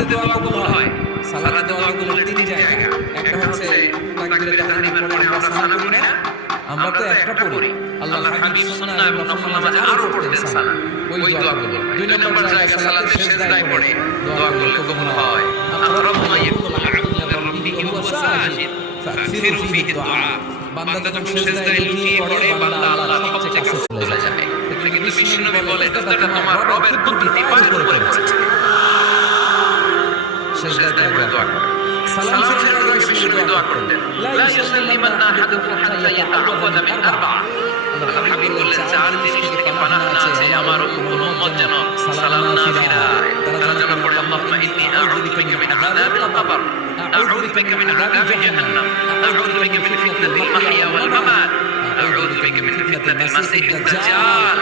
সালাতে দোয়া কবুল হয়। সালাতে দোয়া কবুলের তিন জায়গা। একটা হচ্ছে তাকবীরে তাহরিমার পরে আমরা সানা করি না, আমরা তো একটা পড়ি। আল্লাহর হাবিব সুন্নাহ এবং নফল নামাজে আরো পড়তেন সানা, ওই দোয়া কবুল হয়। দুই নম্বর জায়গা সালাতে সিজদায় পড়ে দোয়া করলে কবুল হয়। আকরাবু মা ইয়াকুলুল আবদু মির রাব্বিহি ওয়া হুয়া সাজিদ ফাকসিরু ফীহি দুআ। বান্দা যখন সিজদায় লুটিয়ে পড়ে বান্দা আল্লাহর সবচেয়ে কাছে চলে যায়। এটা কিন্তু বিশ্বনবী বলে দোস্ত তোমার রবের কুদরতি পায়ের উপরে পড়েছে। সিজদায় পড়ে দোয়া করে। সালাম ফিরানোর আগে বিশ্বনবী দোয়া করতেন, লা ইউসাল্লিমান্না আহাদুকুম হাত্তা ইয়াতাআওয়াযা মিন আরবা'। আল্লাহর হাবিব বললেন চার জিনিস থেকে পানাহ আছে আমার উম্মত যেন সালাম না ফিরায়। তারা যেন পড়ে আল্লাহুম্মা ইন্নী আউযু বিকা মিন আযাবিল কবর, আউযু বিকা মিন আযাবি জাহান্নাম, আউযু বিকা মিন ফিতনাতিল মাহইয়া ওয়াল মামাত, আউযু বিকা মিন ফিতনাতিল মাসিহিদ দাজ্জাল।